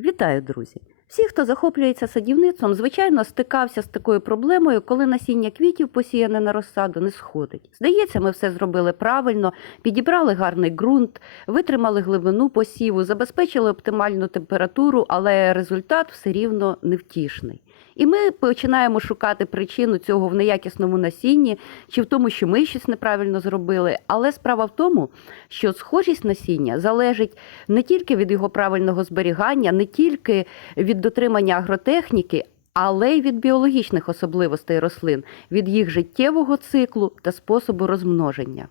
Вітаю, друзі! Всі, хто захоплюється садівництвом, звичайно, стикався з такою проблемою, коли насіння квітів, посіяне на розсаду, не сходить. Здається, ми все зробили правильно, підібрали гарний ґрунт, витримали глибину посіву, забезпечили оптимальну температуру, але результат все рівно невтішний. І ми починаємо шукати причину цього в неякісному насінні чи в тому, що ми щось неправильно зробили. Але справа в тому, що схожість насіння залежить не тільки від його правильного зберігання, не тільки від дотримання агротехніки, але й від біологічних особливостей рослин, від їх життєвого циклу та способу розмноження.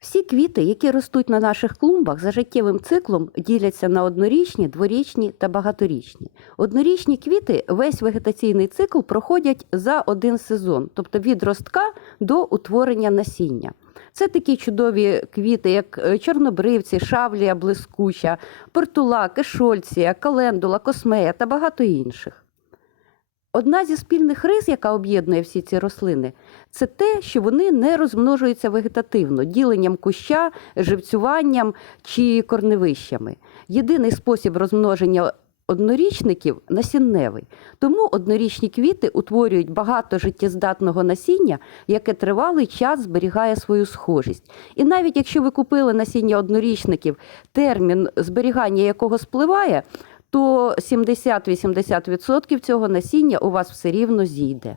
Всі квіти, які ростуть на наших клумбах, за життєвим циклом діляться на однорічні, дворічні та багаторічні. Однорічні квіти весь вегетаційний цикл проходять за один сезон, тобто від ростка до утворення насіння. Це такі чудові квіти, як е, чорнобривці, шавлія блискуча, портула, кешольція, календула, космея та багато інших. Одна зі спільних рис, яка об'єднує всі ці рослини, це те, що вони не розмножуються вегетативно, діленням куща, живцюванням чи корневищами. Єдиний спосіб розмноження однорічників насінневий. Тому однорічні квіти утворюють багато життєздатного насіння, яке тривалий час зберігає свою схожість. І навіть якщо ви купили насіння однорічників, термін зберігання якого спливає, то 70-80% цього насіння у вас все рівно зійде.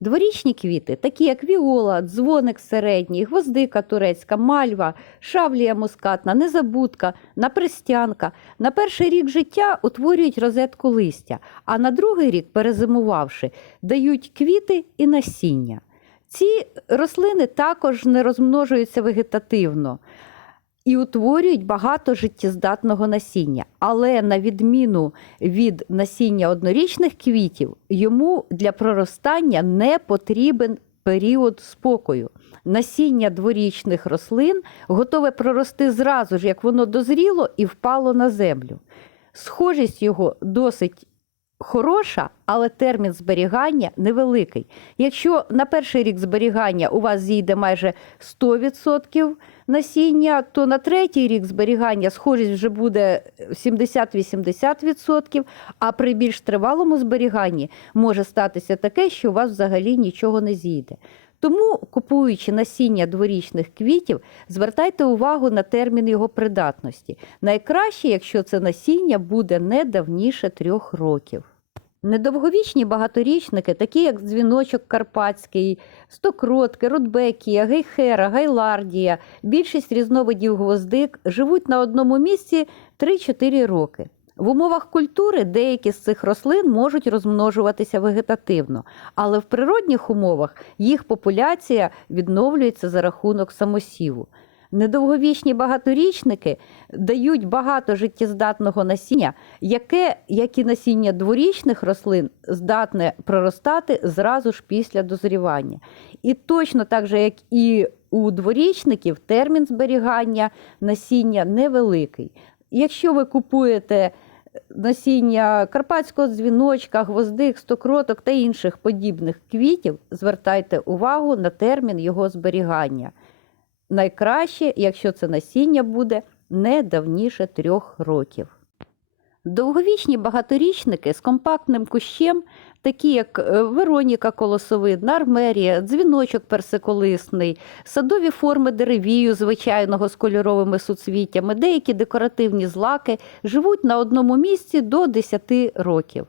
Дворічні квіти, такі як віола, дзвоник середній, гвоздика турецька, мальва, шавлія мускатна, незабудка, напрестянка, на перший рік життя утворюють розетку листя, а на другий рік, перезимувавши, дають квіти і насіння. Ці рослини також не розмножуються вегетативно і утворюють багато життєздатного насіння. Але на відміну від насіння однорічних квітів, йому для проростання не потрібен період спокою. Насіння дворічних рослин готове прорости зразу ж, як воно дозріло і впало на землю. Схожість його досить хороша, але термін зберігання невеликий. Якщо на перший рік зберігання у вас зійде майже 100% насіння, то на третій рік зберігання схожість вже буде 70-80%, а при більш тривалому зберіганні може статися таке, що у вас взагалі нічого не зійде. Тому, купуючи насіння дворічних квітів, звертайте увагу на термін його придатності. Найкраще, якщо це насіння буде не давніше трьох років. Недовговічні багаторічники, такі як дзвіночок карпатський, стокротки, рудбекія, гейхера, гайлардія, більшість різновидів гвоздик живуть на одному місці 3-4 роки. В умовах культури деякі з цих рослин можуть розмножуватися вегетативно, але в природних умовах їх популяція відновлюється за рахунок самосіву. Недовговічні багаторічники дають багато життєздатного насіння, яке, як і насіння дворічних рослин, здатне проростати зразу ж після дозрівання. І точно так же, як і у дворічників, термін зберігання насіння невеликий. Якщо ви купуєте насіння карпатського дзвіночка, гвоздик, стокроток та інших подібних квітів, звертайте увагу на термін його зберігання. Найкраще, якщо це насіння буде не давніше трьох років. Довговічні багаторічники з компактним кущем, такі як е, Вероніка колосовидна, армерія, дзвіночок персиколисний, садові форми деревію звичайного з кольоровими суцвіттями, деякі декоративні злаки живуть на одному місці до 10 років.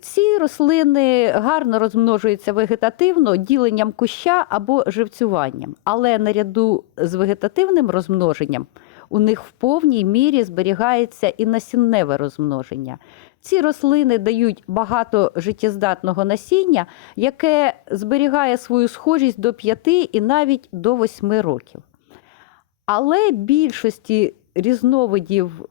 Ці рослини гарно розмножуються вегетативно діленням куща або живцюванням, але наряду з вегетативним розмноженням у них в повній мірі зберігається і насінневе розмноження. Ці рослини дають багато життєздатного насіння, яке зберігає свою схожість до 5 і навіть до 8 років. Але більшості різновидів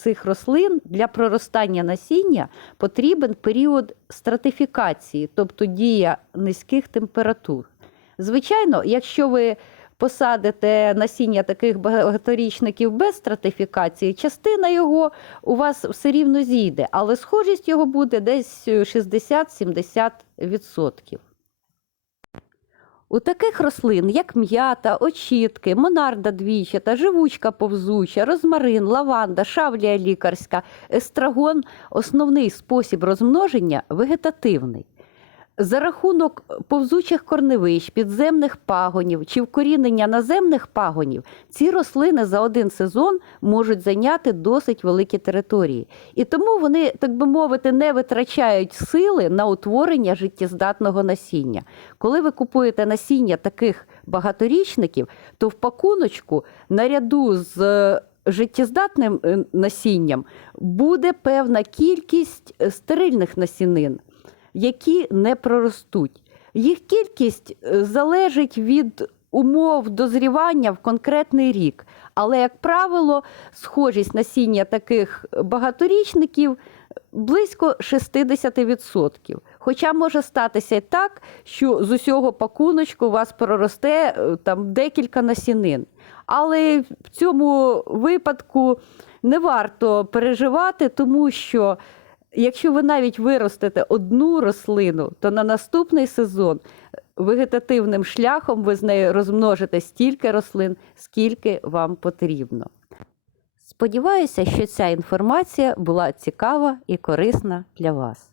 цих рослин для проростання насіння потрібен період стратифікації, тобто дія низьких температур. Звичайно, якщо ви посадите насіння таких багаторічників без стратифікації, частина його у вас все рівно зійде, але схожість його буде десь 60-70%. У таких рослин, як м'ята, очітки, монарда двічата, живучка повзуча, розмарин, лаванда, шавлія лікарська, естрагон основний спосіб розмноження вегетативний. За рахунок повзучих корневищ, підземних пагонів чи вкорінення наземних пагонів, ці рослини за один сезон можуть зайняти досить великі території. І тому вони, так би мовити, не витрачають сили на утворення життєздатного насіння. Коли ви купуєте насіння таких багаторічників, то в пакуночку наряду з е, життєздатним е, насінням буде певна кількість е, стерильних насінин які не проростуть. Їх кількість е, залежить від умов дозрівання в конкретний рік. Але, як правило, схожість насіння таких багаторічників близько 60%. Хоча може статися і так, що з усього пакуночку у вас проросте е, там декілька насінин. Але в цьому випадку не варто переживати, тому що Якщо ви навіть виростете одну рослину, то на наступний сезон вегетативним шляхом ви з нею розмножите стільки рослин, скільки вам потрібно. Сподіваюся, що ця інформація була цікава і корисна для вас.